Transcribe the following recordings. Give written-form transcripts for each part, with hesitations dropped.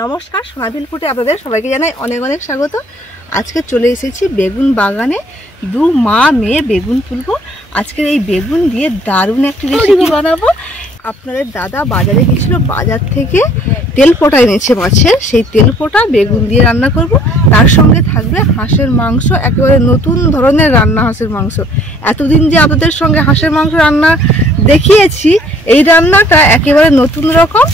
নমস্কার, সোনাবিল ফুটে আপনাদের সবাইকে জানাই অনেক অনেক স্বাগত। আজকে চলে এসেছি বেগুন বাগানে। দু মা মেয়ে বেগুন তুলবো। আজকের এই বেগুন দিয়ে দারুণ একটি রেসিপি বানাবো। আপনাদের দাদা বাজারে গেছিল, বাজার থেকে তেল পোটা এনেছে মাছের, সেই তেল পোটা বেগুন দিয়ে রান্না করব। তার সঙ্গে থাকবে হাঁসের মাংস, একেবারে নতুন ধরনের রান্না হাঁসের মাংস। এতদিন যে আপনাদের সঙ্গে হাঁসের মাংস রান্না দেখিয়েছি, এই রান্নাটা একেবারে নতুন রকম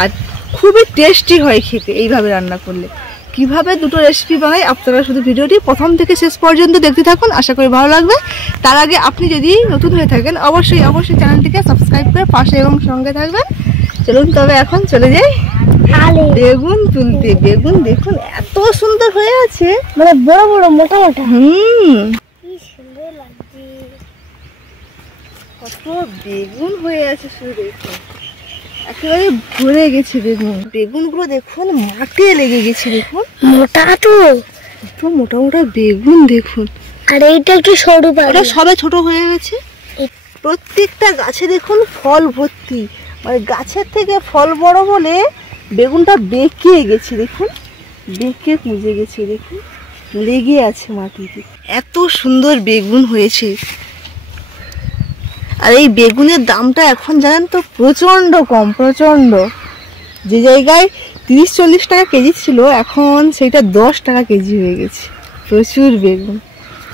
আর খুবই টেস্টি হয় খেতে এইভাবে রান্না করলে। কিভাবে দুটো রেসিপি বানাই আপনারা শুধু ভিডিওটি প্রথম থেকে শেষ পর্যন্ত দেখতে থাকুন, আশা করি ভালো লাগবে। তার আগে আপনি যদি নতুন হয়ে থাকেন অবশ্যই চ্যানেলটিকে সাবস্ক্রাইব করে পাশে এবং সঙ্গে থাকবেন। চলুন তবে এখন চলে যাই বেগুন তুলতে। বেগুন দেখুন এত সুন্দর হয়ে আছে, মানে বড় বড় মোটা মোটা। কি সুন্দর লাগছে, কত বেগুন হয়ে আছে শুধু দেখুন, একেবারে ভরে গেছে বেগুন। বেগুনগুলো দেখুন মাটিতে লেগে গেছে, দেখুন মোটা তো এত মোটা মোটা বেগুন দেখুন। আর এইটা একটু সরু পাতা, সবে ছোট হয়ে গেছে। প্রত্যেকটা গাছে দেখুন ফল ভর্তি, মানে গাছের থেকে ফল বড় বলে বেগুনটা বেঁকে গেছে, দেখুন বেঁকে কুঁজে গেছে, দেখুন লেগে আছে মাটিতে। এত সুন্দর বেগুন হয়েছে। আর এই বেগুনের দামটা এখন জানেন তো প্রচণ্ড কম, প্রচণ্ড। যে জায়গায় 30-40 টাকা কেজি ছিল, এখন সেটা 10 টাকা কেজি হয়ে গেছে। প্রচুর বেগুন,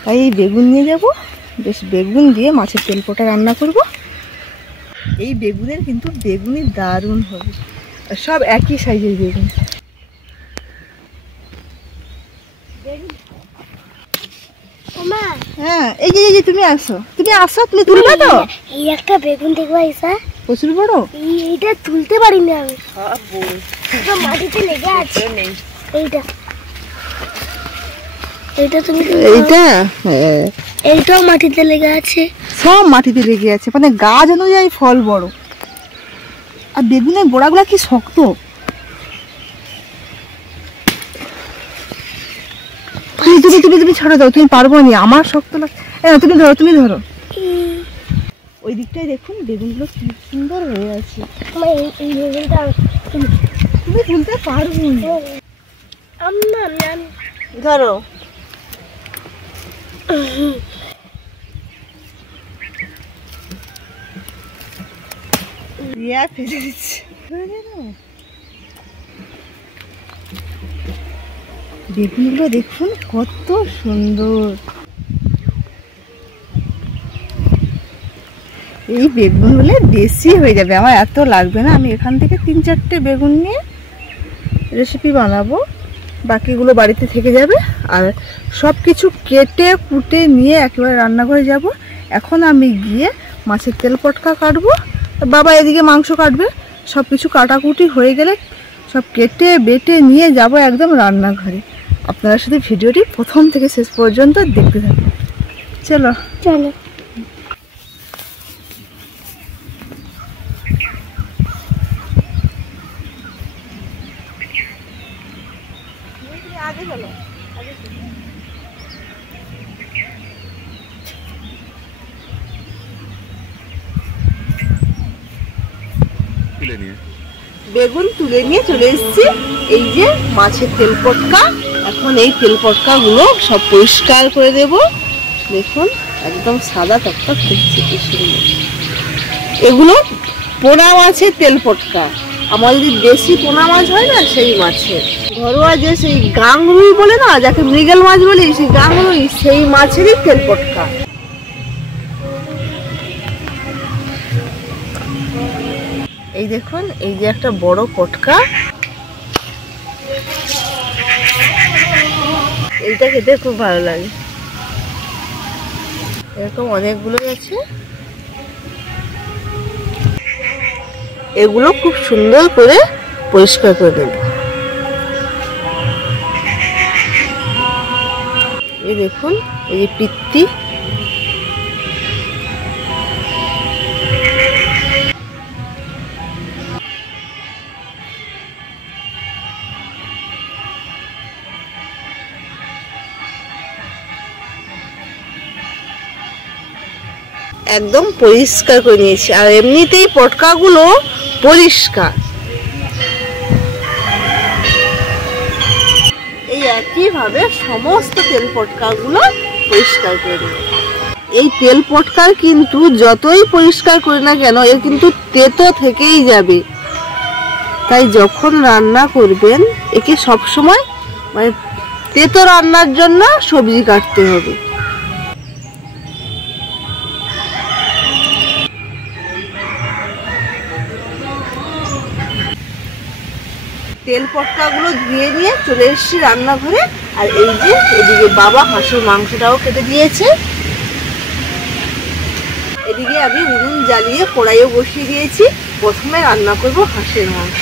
তাই এই বেগুন নিয়ে যাব। বেশ বেগুন দিয়ে মাছের তেল পোটা রান্না করব। এই বেগুনের কিন্তু বেগুনই দারুণ হবে, সব একই সাইজের বেগুন। হ্যাঁ, এই যে তুমি আসো, তুমি তুলবে তো? এই একটা বেগুন দেখবা ইসা, প্রচুর বড়। এইটা তুলতে পারিনি আমি, মাটিতে লেগে আছে। এইটা তুমি এইটাও মাটিতে লেগে আছে, সব মাটিতে লেগে আছে, মানে গাছ অনুযায়ী ফল বড়। আর বেগুনের গোড়াগুলা কি শক্ত। তুমি ছাড়া দাও, তুমি পারবো না, আমার শক্ত লাগে। তুমি ধরো। ওই দিকটায় দেখুন বেগুনগুলো কি সুন্দর হয়ে আছে। এই বেগুনটা তুমি তুলতে পারবো না, ধরো। ফেলে দিচ্ছে। বেগুনগুলো দেখুন কত সুন্দর। এই বেগুন হলে বেশি হয়ে যাবে, আমার এত লাগবে না। আমি এখান থেকে 3-4টে বেগুন নিয়ে রেসিপি বানাবো, বাকিগুলো বাড়িতে থেকে যাবে। আর সব কিছু কেটে কুটে নিয়ে একেবারে রান্নাঘরে যাব। এখন আমি গিয়ে মাছের তেল পটকা কাটবো, বাবা এদিকে মাংস কাটবে। সব কিছু কাটাকুটি হয়ে গেলে সব কেটে বেটে নিয়ে যাব একদম রান্নাঘরে। আপনারা সাথে ভিডিওটি প্রথম থেকে শেষ পর্যন্ত দেখতে থাকুন। চলো। বেগুন তুলে নিয়ে চলে এসেছি। এই যে মাছের তেল পটকা, এখন এই তেল পটকা গুলো সব পরিষ্কার করে দেব। দেখুন একদম সাদা টকটক করছে, কি সুন্দর। এগুলো পোনা মাছের তেল পটকা। আমার যদি দেশি পোনা মাছ হয় না, সেই মাছের ঘরোয়া যে সেই গাংরুই বলে না, যাকে মৃগেল মাছ বলি, সেই গাংরুই, সেই মাছেরই তেল পটকা। এই দেখুন, এই যে একটা বড় পটকা, এইটা খেতে খুব ভালো লাগে। এরকম অনেকগুলো আছে, এগুলো খুব সুন্দর করে পরিষ্কার করে দেব। এই দেখুন, এই যে পিত্তি, একদম পরিষ্কার করে নিয়েছি। আর এমনিতেই পটকাগুলো পরিষ্কার। এই একইভাবে সমস্ত তেল পটকাগুলো পরিষ্কার করে নেব। এই তেল পটকার কিন্তু যতই পরিষ্কার করি না কেন এর কিন্তু তেতো থেকেই যাবে। তাই যখন রান্না করবেন একে সবসময় মানে তেতো রান্নার জন্য সবজি কাটতে হবে। তেল পটকাগুলো ধুয়ে নিয়ে চলে এসেছি রান্নাঘরে। আর এই যে এদিকে বাবা হাঁসের মাংসটাও কেটে দিয়েছে। এদিকে আমি উনুন জ্বালিয়ে কড়াইও বসিয়ে দিয়েছি। প্রথমে রান্না করব হাঁসের মাংস।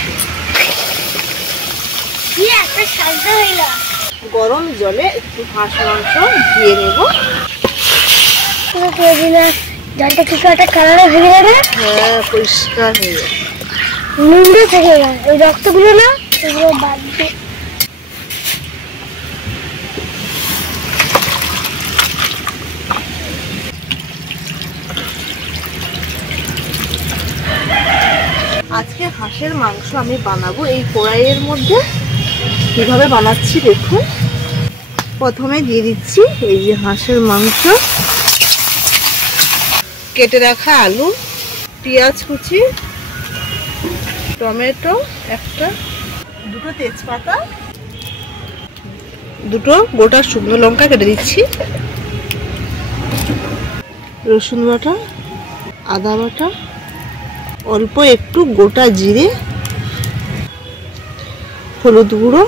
গরম জলে একটু হাঁস মাংস ধুয়ে নেব। জলটা কি একটা কালারে হয়ে গেলে? হ্যাঁ, পরিষ্কার হয়ে যাবে। নুনটা থেকে যায়, ওই রক্তগুলো না এগুলো বাদ দিয়ে আজকে হাঁসের মাংস আমি বানাবো এই কড়াইয়ের মধ্যে। কিভাবে বানাচ্ছি দেখুন। প্রথমে দিয়ে দিচ্ছি এই যে হাঁসের মাংস, কেটে রাখা আলু, পেঁয়াজ কুচি, টমেটো একটা, দুটো তেজপাতা, দুটো গোটা শুকনো লঙ্কা কেটে দিচ্ছি, রসুন বাটা, আদা বাটা, অল্প একটু গোটা জিরে, হলুদ গুঁড়ো,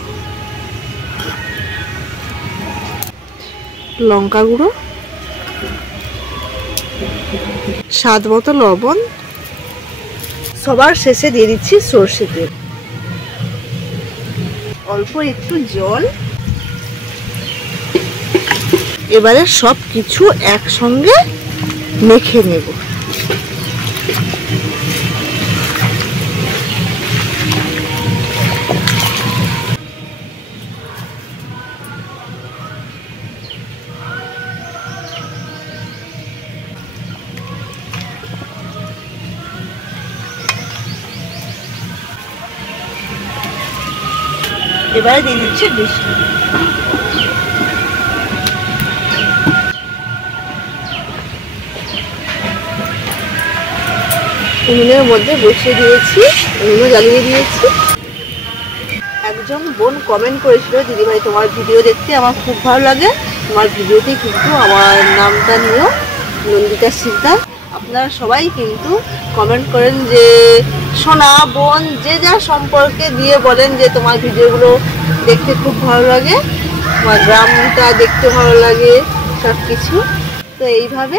লঙ্কা গুঁড়ো, স্বাদ মতো লবণ, সবার শেষে দিয়ে দিচ্ছি সরষে তেল, অল্প একটু জল। এবারে সব কিছু একসঙ্গে মেখে নেব। এবারে দিয়ে দিচ্ছি বিস্কুট। উনুনের মধ্যে বসিয়ে দিয়েছি, উনুনও জ্বালিয়ে দিয়েছি। একজন বোন কমেন্ট করেছিল, দিদিভাই তোমার ভিডিও দেখতে আমার খুব ভালো লাগে, তোমার ভিডিওতে কিন্তু আমার নামটা নিও, নন্দিতা শিকদার। আপনারা সবাই কিন্তু কমেন্ট করেন যে সোনা বোন যে যা সম্পর্কে দিয়ে বলেন যে তোমার ভিডিওগুলো দেখতে খুব ভালো লাগে, তোমার গ্রামটা দেখতে ভালো লাগে, সব কিছু। তো এইভাবে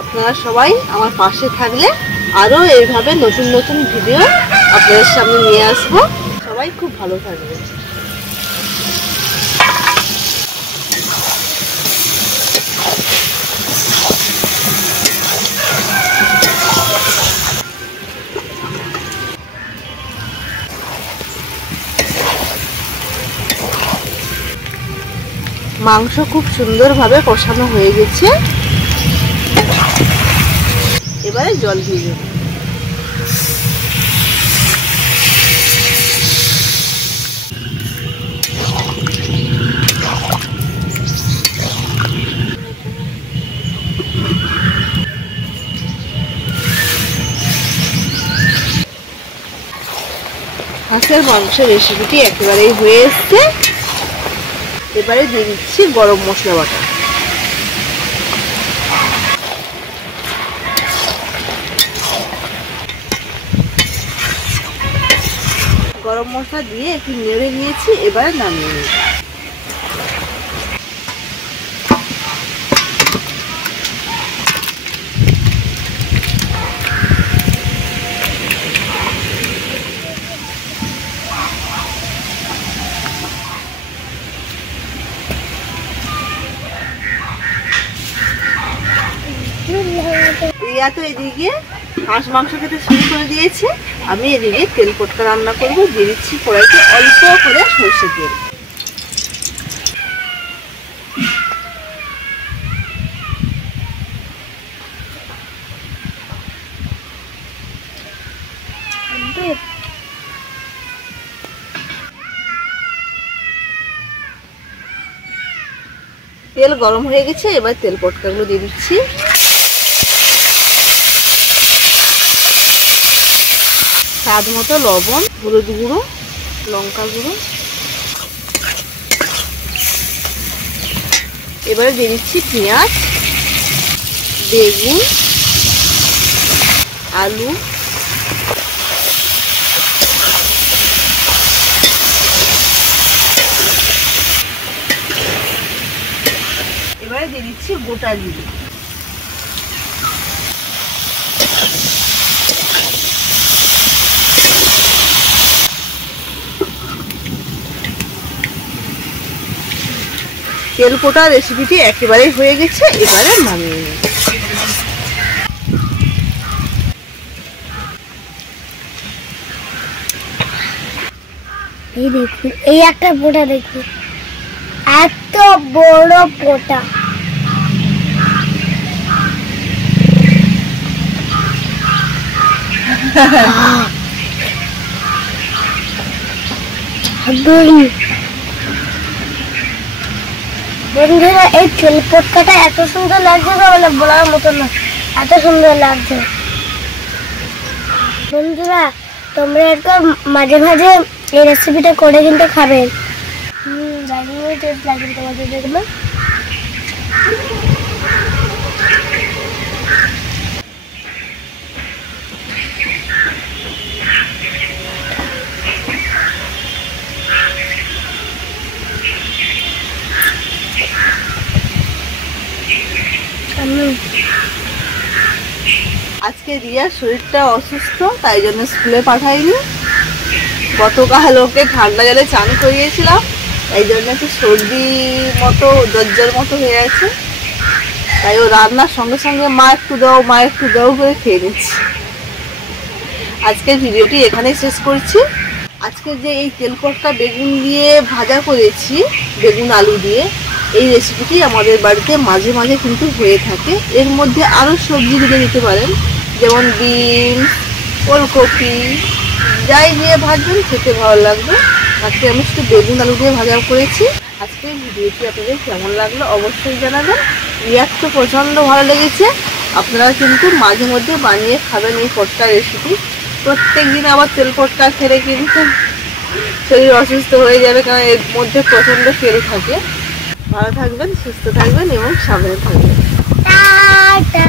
আপনারা সবাই আমার পাশে থাকলে আরও এইভাবে নতুন নতুন ভিডিও আপনাদের সামনে নিয়ে আসবো। সবাই খুব ভালো থাকবে। মাংস খুব সুন্দরভাবে কষানো হয়ে গেছে। এবারে জল দিয়ে দেব। হাঁসের মাংসের রেসিপিটি একেবারেই হয়ে এসছে। এবারে দিয়ে দিচ্ছি গরম মশলা বাটা। গরম মশলা দিয়ে একটু নেড়ে নিয়েছি, এবারে নামিয়ে নিই। রিয়া তো এদিকে হাঁস মাংস খেতে শুরু করে দিয়েছে, আমি এদিকে তেল পটকা রান্না করবো। দিয়ে দিচ্ছি কড়াইতে অল্প করে সরষে তেল। তেল গরম হয়ে গেছে, এবার তেল পটকাগুলো দিয়ে দিচ্ছি। স্বাদ মতো লবণ, হলুদ গুঁড়ো, লঙ্কা গুঁড়ো। এবারে দিয়ে দিচ্ছি পেঁয়াজ, বেগুন, আলু, এবারে দিয়ে দিচ্ছি গোটা জিরে। তেল পোটা রেসিপিটি একেবারেই হয়ে গেছে, এবারে নামিয়ে নেব। এই দেখুন, এই একটা পোটা দেখুন, এত বড় পোটা। বন্ধুরা, এই তেল পোটকাটা এত সুন্দর লাগছে না, মানে বলার মতো না, এত সুন্দর লাগছে। বন্ধুরা, তোমরা একবার মাঝে মাঝে এই রেসিপিটা করে কিন্তু খাবেন। দারুণ টেস্ট লাগবে তোমাদের, দেখবে। আজকে রিয়ার শরীরটা অসুস্থ, তাই জন্য স্কুলে পাঠাইনি। গতকাল ওকে ঠান্ডা জলে চান করিয়েছিলাম, তাই জন্য একটু সর্দি মতো, জ্বর মতো হয়ে আছে। তাই ও রান্নার সঙ্গে সঙ্গে মা একটু দাও, মা একটু দাও করে খেয়ে নিচ্ছি। আজকের ভিডিওটি এখানেই শেষ করছি। আজকে যে এই তেল পটকা বেগুন দিয়ে ভাজা করেছি, বেগুন আলু দিয়ে, এই রেসিপিটি আমাদের বাড়িতে মাঝে মাঝে কিন্তু হয়ে থাকে। এর মধ্যে আরও সবজি দিয়ে দিতে পারেন, যেমন বিনস, ওলকপি, যাই দিয়ে ভাজবেন খেতে ভালো লাগবে। আজকে আমি শুধু বেগুন আলু দিয়ে ভাজা করেছি। আজকের ভিডিওটি আপনাদের কেমন লাগলো অবশ্যই জানাবেন। রিয়ার তো প্রচণ্ড ভালো লেগেছে। আপনারা কিন্তু মাঝে মধ্যে বানিয়ে খাবেন এই পটকা রেসিপি। প্রত্যেক দিন আবার তেল পটকা খেলে কিন্তু শরীর অসুস্থ হয়ে যাবে, কারণ এর মধ্যে প্রচণ্ড তেল থাকে। ভালো থাকবেন, সুস্থ থাকবেন এবং সাবধানে থাকবেন। টাটা।